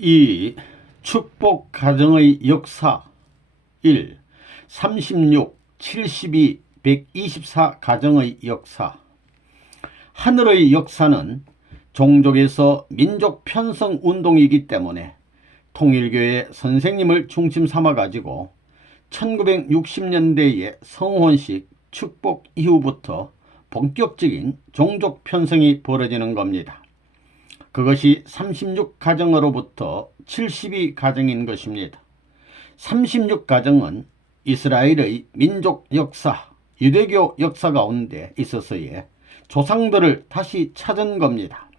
이 축복 가정의 역사 1. 36, 72, 124 가정의 역사. 하늘의 역사는 종족에서 민족 편성 운동이기 때문에 통일교회 선생님을 중심 삼아 가지고 1960년대에 성혼식 축복 이후부터 본격적인 종족 편성이 벌어지는 겁니다. 그것이 36가정으로부터 72가정인 것입니다. 36가정은 이스라엘의 민족 역사, 유대교 역사 가운데 있어서의 조상들을 다시 찾은 겁니다.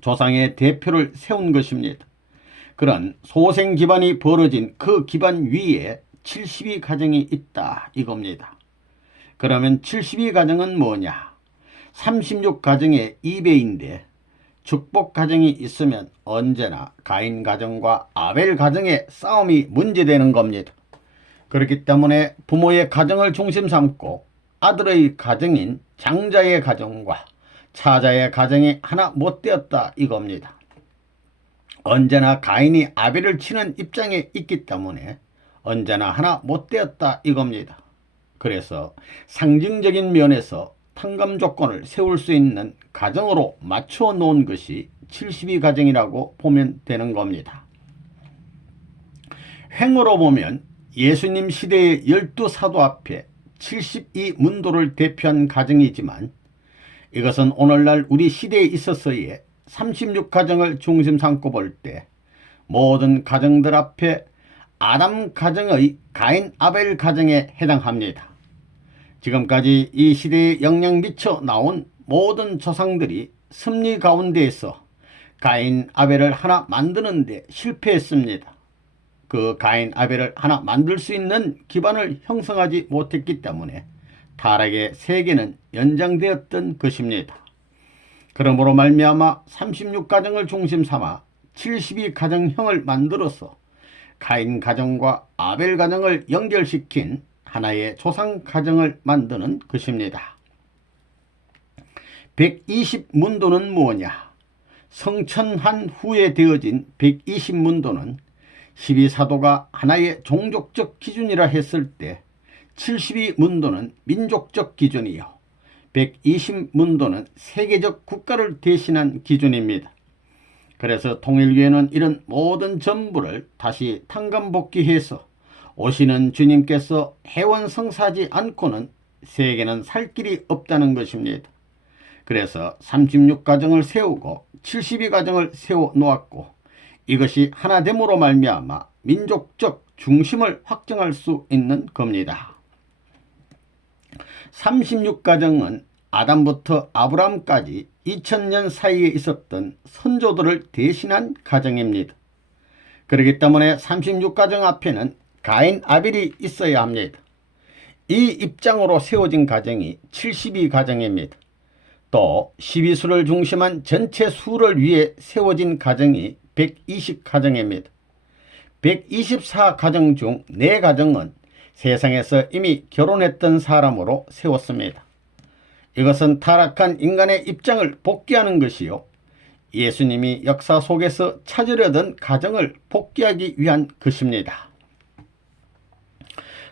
조상의 대표를 세운 것입니다. 그런 소생 기반이 벌어진 그 기반 위에 72가정이 있다 이겁니다. 그러면 72가정은 뭐냐? 36가정의 2배인데 축복 가정이 있으면 언제나 가인 가정과 아벨 가정의 싸움이 문제되는 겁니다. 그렇기 때문에 부모의 가정을 중심 삼고 아들의 가정인 장자의 가정과 차자의 가정이 하나 못되었다 이겁니다. 언제나 가인이 아벨을 치는 입장에 있기 때문에 언제나 하나 못되었다 이겁니다. 그래서 상징적인 면에서 탕감 조건을 세울 수 있는 가정으로 맞춰 놓은 것이 72가정이라고 보면 되는 겁니다. 횡으로 보면 예수님 시대의 12사도 앞에 72문도를 대표한 가정이지만 이것은 오늘날 우리 시대에 있어서의 36가정을 중심 삼고 볼 때 모든 가정들 앞에 아담 가정의 가인 아벨 가정에 해당합니다. 지금까지 이 시대에 영향 미쳐 나온 모든 조상들이 섭리 가운데에서 가인 아벨을 하나 만드는 데 실패했습니다. 그 가인 아벨을 하나 만들 수 있는 기반을 형성하지 못했기 때문에 타락의 세계는 연장되었던 것입니다. 그러므로 말미암아 36가정을 중심 삼아 72가정형을 만들어서 가인 가정과 아벨 가정을 연결시킨 하나의 조상 가정을 만드는 것입니다. 120문도는 뭐냐? 성천한 후에 되어진 120문도는 12사도가 하나의 종족적 기준이라 했을 때 72문도는 민족적 기준이요 120문도는 세계적 국가를 대신한 기준입니다. 그래서 통일교회는 이런 모든 전부를 다시 탕감복귀해서 오시는 주님께서 해원성사하지 않고는 세계는 살 길이 없다는 것입니다. 그래서 36가정을 세우고 72가정을 세워 놓았고 이것이 하나됨으로 말미암아 민족적 중심을 확정할 수 있는 겁니다. 36가정은 아담부터 아브라함까지 2000년 사이에 있었던 선조들을 대신한 가정입니다. 그렇기 때문에 36가정 앞에는 가인 아벨이 있어야 합니다. 이 입장으로 세워진 가정이 72가정입니다. 또 12수를 중심한 전체 수를 위해 세워진 가정이 120가정입니다. 124가정 중 4가정은 세상에서 이미 결혼했던 사람으로 세웠습니다. 이것은 타락한 인간의 입장을 복귀하는 것이요 예수님이 역사 속에서 찾으려던 가정을 복귀하기 위한 것입니다.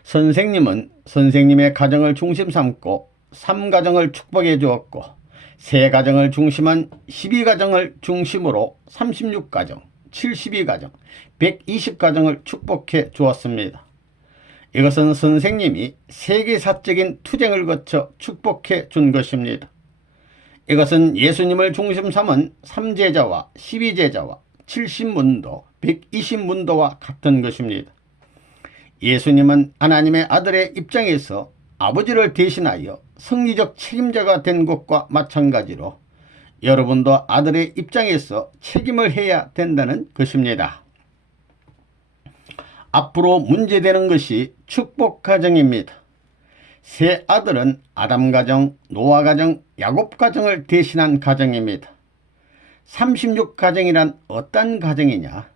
선생님은 선생님의 가정을 중심 삼고 3가정을 축복해 주었고 3가정을 중심한 12가정을 중심으로 36가정, 72가정, 120가정을 축복해 주었습니다. 이것은 선생님이 세계사적인 투쟁을 거쳐 축복해 준 것입니다. 이것은 예수님을 중심 삼은 3제자와 12제자와 70문도, 120문도와 같은 것입니다. 예수님은 하나님의 아들의 입장에서 아버지를 대신하여 성리적 책임자가 된 것과 마찬가지로 여러분도 아들의 입장에서 책임을 해야 된다는 것입니다. 앞으로 문제되는 것이 축복 가정입니다. 세 아들은 아담 가정, 노아 가정, 야곱 가정을 대신한 가정입니다. 36가정이란 어떤 가정이냐?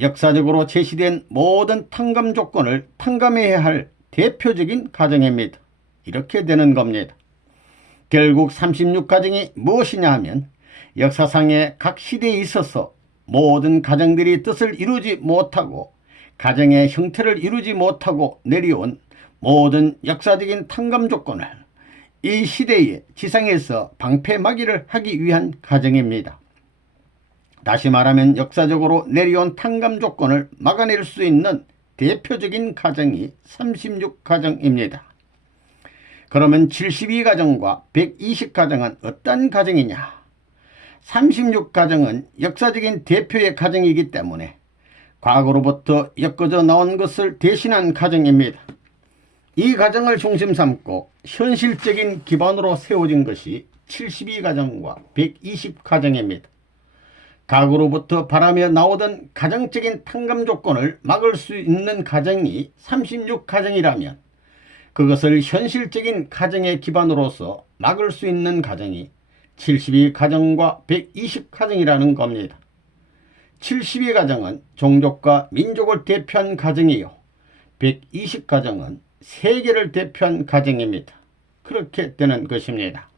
역사적으로 제시된 모든 탕감 조건을 탕감해야 할 대표적인 가정입니다. 이렇게 되는 겁니다. 결국 36가정이 무엇이냐 하면 역사상의 각 시대에 있어서 모든 가정들이 뜻을 이루지 못하고 가정의 형태를 이루지 못하고 내려온 모든 역사적인 탕감 조건을 이 시대의 지상에서 방패막이를 하기 위한 가정입니다. 다시 말하면 역사적으로 내려온 탕감 조건을 막아낼 수 있는 대표적인 가정이 36가정입니다. 그러면 72가정과 120가정은 어떤 가정이냐? 36가정은 역사적인 대표의 가정이기 때문에 과거로부터 엮어져 나온 것을 대신한 가정입니다. 이 가정을 중심 삼고 현실적인 기반으로 세워진 것이 72가정과 120가정입니다. 과거로부터 바라며 나오던 가정적인 탕감 조건을 막을 수 있는 가정이 36가정이라면 그것을 현실적인 가정의 기반으로서 막을 수 있는 가정이 72가정과 120가정이라는 겁니다. 72가정은 종족과 민족을 대표한 가정이요 120가정은 세계를 대표한 가정입니다. 그렇게 되는 것입니다.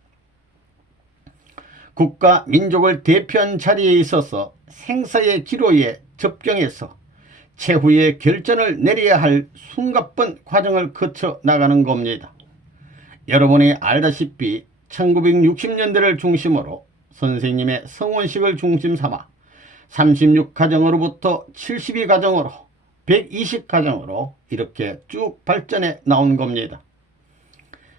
국가 민족을 대표한 자리에 있어서 생사의 기로에 접경해서 최후의 결전을 내려야 할 숨가쁜 과정을 거쳐 나가는 겁니다. 여러분이 알다시피 1960년대를 중심으로 선생님의 성원식을 중심 삼아 36가정으로부터 72가정으로 120가정으로 이렇게 쭉 발전해 나온 겁니다.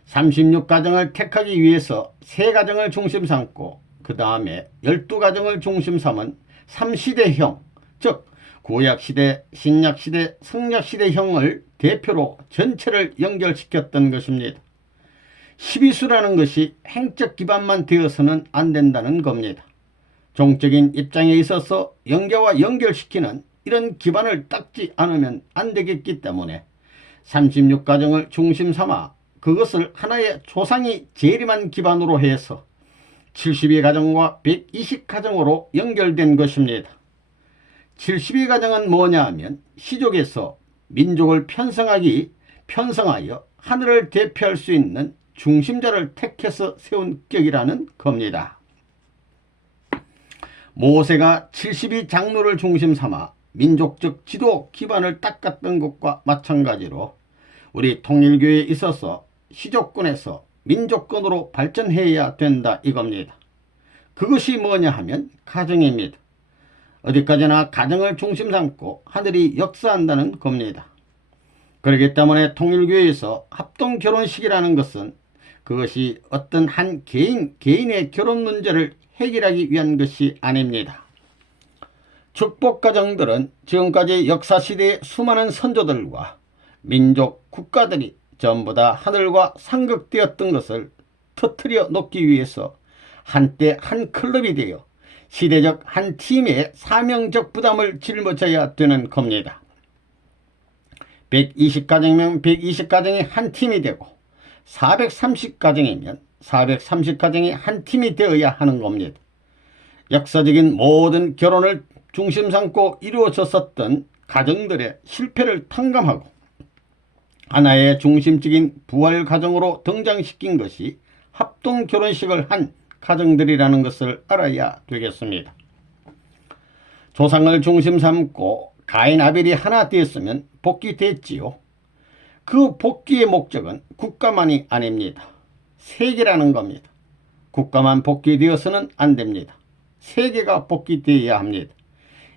36가정을 택하기 위해서 3가정을 중심 삼고 그 다음에 12가정을 중심 삼은 3시대형, 즉 구약시대, 신약시대, 성약시대형을 대표로 전체를 연결시켰던 것입니다. 12수라는 것이 행적 기반만 되어서는 안 된다는 겁니다. 종적인 입장에 있어서 영계와 연결시키는 이런 기반을 닦지 않으면 안 되겠기 때문에 36가정을 중심 삼아 그것을 하나의 조상이 재림한 기반으로 해서 72가정과 120가정으로 연결된 것입니다. 72가정은 뭐냐 하면 시족에서 민족을 편성하여 하늘을 대표할 수 있는 중심자를 택해서 세운 격이라는 겁니다. 모세가 72장로를 중심 삼아 민족적 지도 기반을 닦았던 것과 마찬가지로 우리 통일교회에 있어서 시족권에서 민족권으로 발전해야 된다 이겁니다. 그것이 뭐냐 하면 가정입니다. 어디까지나 가정을 중심 삼고 하늘이 역사한다는 겁니다. 그렇기 때문에 통일교회에서 합동결혼식이라는 것은 그것이 어떤 한 개인의 결혼 문제를 해결하기 위한 것이 아닙니다. 축복가정들은 지금까지 역사시대의 수많은 선조들과 민족, 국가들이 전부 다 하늘과 상극되었던 것을 터뜨려 놓기 위해서 한때 한 클럽이 되어 시대적 한 팀의 사명적 부담을 짊어져야 되는 겁니다. 120가정이면 120가정이 한 팀이 되고 430가정이면 430가정이 한 팀이 되어야 하는 겁니다. 역사적인 모든 결혼을 중심 삼고 이루어졌었던 가정들의 실패를 탕감하고 하나의 중심적인 부활 가정으로 등장시킨 것이 합동 결혼식을 한 가정들이라는 것을 알아야 되겠습니다. 조상을 중심 삼고 가인 아벨이 하나 되었으면 복귀됐지요. 그 복귀의 목적은 국가만이 아닙니다. 세계라는 겁니다. 국가만 복귀되어서는 안 됩니다. 세계가 복귀되어야 합니다.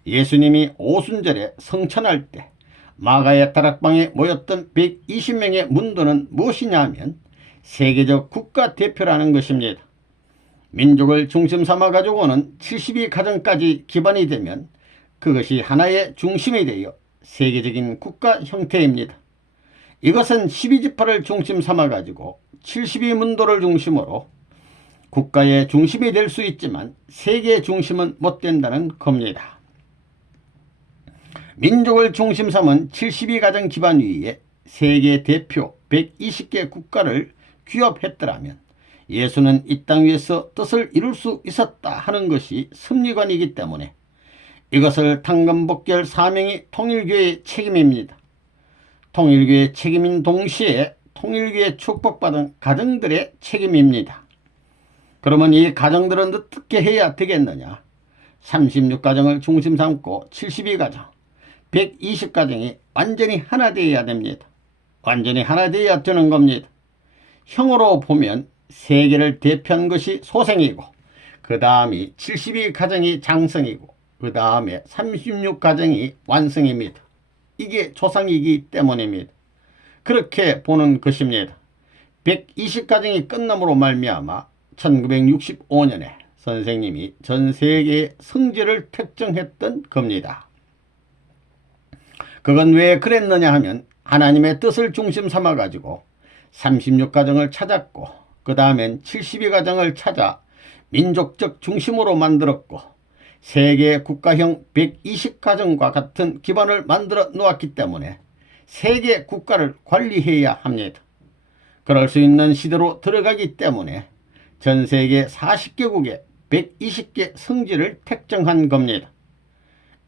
예수님이 오순절에 성천할 때 마가의 다락방에 모였던 120명의 문도는 무엇이냐 하면 세계적 국가대표라는 것입니다. 민족을 중심 삼아 가지고는 72가정까지 기반이 되면 그것이 하나의 중심이 되어 세계적인 국가 형태입니다. 이것은 12지파를 중심 삼아 가지고 72문도를 중심으로 국가의 중심이 될 수 있지만 세계의 중심은 못 된다는 겁니다. 민족을 중심 삼은 72가정 기반 위에 세계 대표 120개 국가를 규합했더라면 예수는 이 땅 위에서 뜻을 이룰 수 있었다 하는 것이 섭리관이기 때문에 이것을 탕감복귀할 사명이 통일교회의 책임입니다. 통일교회의 책임인 동시에 통일교회 축복받은 가정들의 책임입니다. 그러면 이 가정들은 어떻게 해야 되겠느냐? 36가정을 중심 삼고 72가정, 120가정이 완전히 하나 되어야 됩니다. 완전히 하나 되어야 되는 겁니다. 형으로 보면 세계를 대표한 것이 소생이고, 그 다음이 72가정이 장성이고, 그 다음에 36가정이 완성입니다. 이게 조상이기 때문입니다. 그렇게 보는 것입니다. 120가정이 끝남으로 말미암아 1965년에 선생님이 전 세계의 성지를 특정했던 겁니다. 그건 왜 그랬느냐 하면 하나님의 뜻을 중심 삼아 가지고 36가정을 찾았고, 그 다음엔 72가정을 찾아 민족적 중심으로 만들었고, 세계 국가형 120가정과 같은 기반을 만들어 놓았기 때문에 세계 국가를 관리해야 합니다. 그럴 수 있는 시대로 들어가기 때문에 전 세계 40개국에 120개 성지를 택정한 겁니다.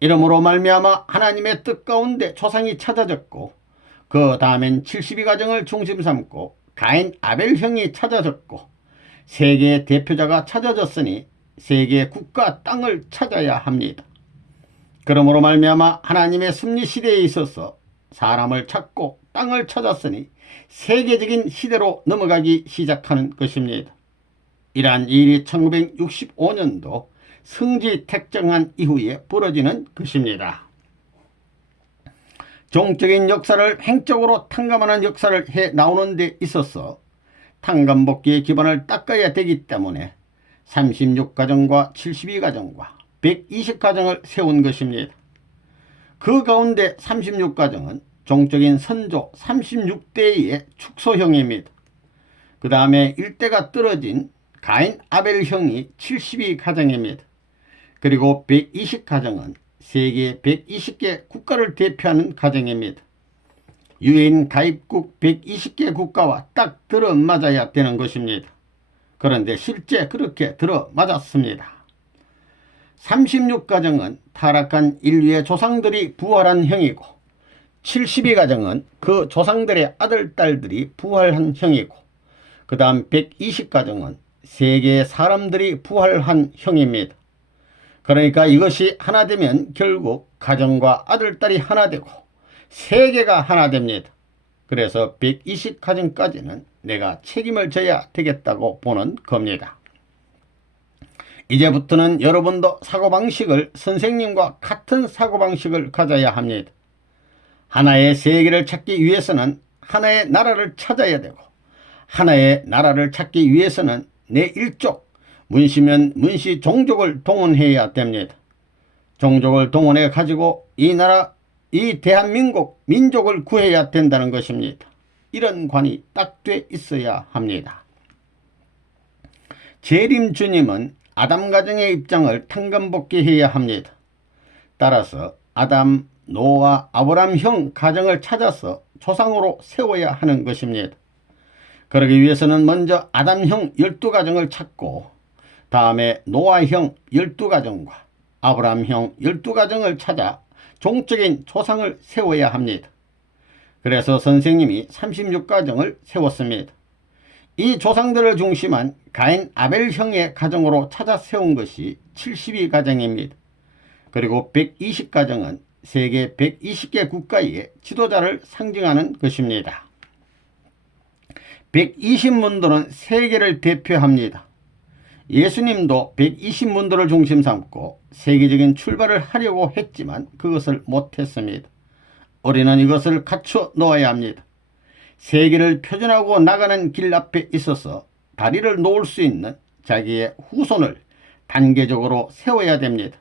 이러므로 말미암아 하나님의 뜻 가운데 조상이 찾아졌고, 그 다음엔 72가정을 중심 삼고 가인 아벨형이 찾아졌고, 세계의 대표자가 찾아졌으니 세계 국가 땅을 찾아야 합니다. 그러므로 말미암아 하나님의 섭리 시대에 있어서 사람을 찾고 땅을 찾았으니 세계적인 시대로 넘어가기 시작하는 것입니다. 이러한 일이 1965년도 성지 택정한 이후에 벌어지는 것입니다. 종적인 역사를 횡적으로 탕감하는 역사를 해 나오는 데 있어서 탕감복귀의 기반을 닦아야 되기 때문에 36가정과 72가정과 120가정을 세운 것입니다. 그 가운데 36가정은 종적인 선조 36대의 축소형입니다. 그 다음에 일대가 떨어진 가인 아벨형이 72가정입니다. 그리고 120가정은 세계 120개 국가를 대표하는 가정입니다. 유엔 가입국 120개 국가와 딱 들어맞아야 되는 것입니다. 그런데 실제 그렇게 들어맞았습니다. 36가정은 타락한 인류의 조상들이 부활한 형이고, 72가정은 그 조상들의 아들, 딸들이 부활한 형이고, 그 다음 120가정은 세계의 사람들이 부활한 형입니다. 그러니까 이것이 하나 되면 결국 가정과 아들, 딸이 하나 되고 세계가 하나 됩니다. 그래서 120가정까지는 내가 책임을 져야 되겠다고 보는 겁니다. 이제부터는 여러분도 사고방식을 선생님과 같은 사고방식을 가져야 합니다. 하나의 세계를 찾기 위해서는 하나의 나라를 찾아야 되고, 하나의 나라를 찾기 위해서는 내 일족, 문시면 문시 종족을 동원해야 됩니다. 종족을 동원해 가지고 이 나라, 이 대한민국 민족을 구해야 된다는 것입니다. 이런 관이 딱 돼 있어야 합니다. 재림 주님은 아담 가정의 입장을 탕감복귀해야 합니다. 따라서 아담, 노아, 아브람형 가정을 찾아서 조상으로 세워야 하는 것입니다. 그러기 위해서는 먼저 아담형 12가정을 찾고, 다음에 노아형 12가정과 아브람형 12가정을 찾아 종적인 조상을 세워야 합니다. 그래서 선생님이 36가정을 세웠습니다. 이 조상들을 중심한 가인 아벨형의 가정으로 찾아 세운 것이 72가정입니다. 그리고 120가정은 세계 120개 국가의 지도자를 상징하는 것입니다. 120문도는 세계를 대표합니다. 예수님도 120문도를 중심 삼고 세계적인 출발을 하려고 했지만 그것을 못했습니다. 우리는 이것을 갖춰 놓아야 합니다. 세계를 표준하고 나가는 길 앞에 있어서 다리를 놓을 수 있는 자기의 후손을 단계적으로 세워야 됩니다.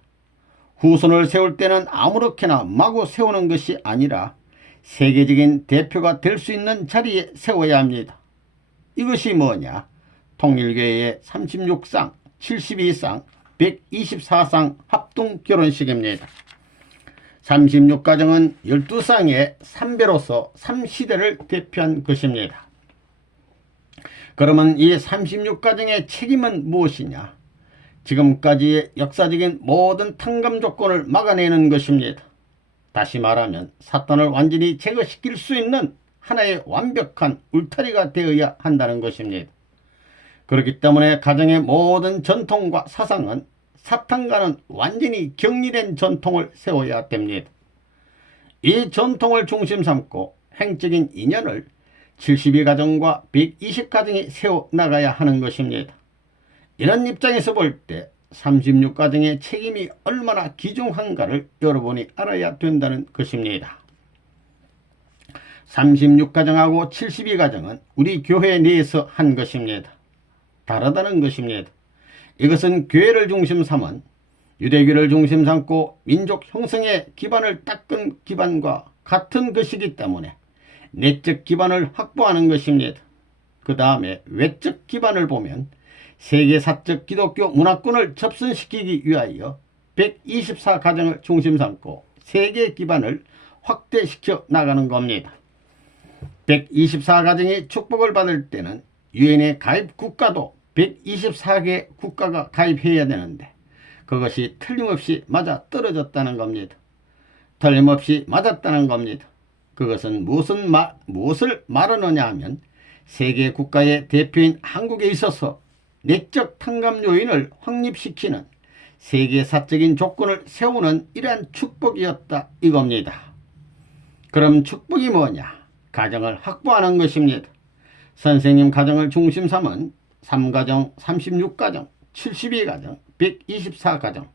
후손을 세울 때는 아무렇게나 마구 세우는 것이 아니라 세계적인 대표가 될 수 있는 자리에 세워야 합니다. 이것이 뭐냐? 통일교회의 36상, 72상, 124상 합동 결혼식입니다. 36가정은 12쌍의 3배로서 3시대를 대표한 것입니다. 그러면 이 36가정의 책임은 무엇이냐? 지금까지의 역사적인 모든 탕감 조건을 막아내는 것입니다. 다시 말하면 사탄을 완전히 제거시킬 수 있는 하나의 완벽한 울타리가 되어야 한다는 것입니다. 그렇기 때문에 가정의 모든 전통과 사상은 사탄과는 완전히 격리된 전통을 세워야 됩니다. 이 전통을 중심 삼고 행적인 인연을 72가정과 120가정이 세워나가야 하는 것입니다. 이런 입장에서 볼 때 36가정의 책임이 얼마나 귀중한가를 여러분이 알아야 된다는 것입니다. 36가정하고 72가정은 우리 교회 내에서 한 것입니다. 다르다는 것입니다. 이것은 교회를 중심 삼은 유대교를 중심 삼고 민족 형성의 기반을 닦은 기반과 같은 것이기 때문에 내적 기반을 확보하는 것입니다. 그 다음에 외적 기반을 보면 세계사적 기독교 문화권을 접선시키기 위하여 124가정을 중심 삼고 세계 기반을 확대시켜 나가는 겁니다. 124가정이 축복을 받을 때는 유엔의 가입 국가도 124개 국가가 가입해야 되는데 그것이 틀림없이 맞아 떨어졌다는 겁니다. 틀림없이 맞았다는 겁니다. 그것은 무엇을 말하느냐 하면 세계 국가의 대표인 한국에 있어서 내적 탕감 요인을 확립시키는 세계사적인 조건을 세우는 이러한 축복이었다 이겁니다. 그럼 축복이 뭐냐? 가정을 확보하는 것입니다. 선생님 가정을 중심 삼은 3가정, 36가정, 72가정, 124가정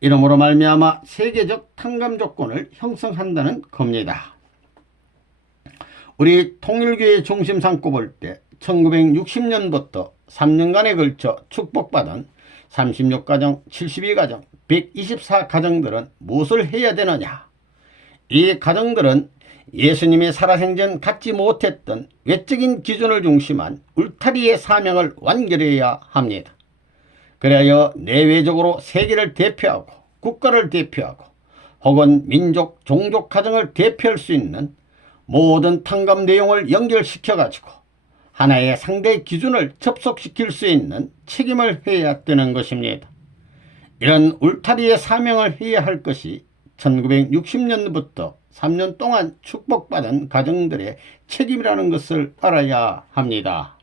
이러므로 말미암아 세계적 탕감 조건을 형성한다는 겁니다. 우리 통일교회 중심 삼고 볼 때 1960년부터 3년간에 걸쳐 축복받은 36가정, 72가정, 124가정들은 무엇을 해야 되느냐? 이 가정들은 예수님의 살아생전 갖지 못했던 외적인 기준을 중심한 울타리의 사명을 완결해야 합니다. 그래야 내외적으로 세계를 대표하고 국가를 대표하고 혹은 민족, 종족 가정을 대표할 수 있는 모든 탕감 내용을 연결시켜 가지고 하나의 상대 기준을 접속시킬 수 있는 책임을 해야 되는 것입니다. 이런 울타리의 사명을 해야 할 것이 1960년부터 3년 동안 축복받은 가정들의 책임이라는 것을 알아야 합니다.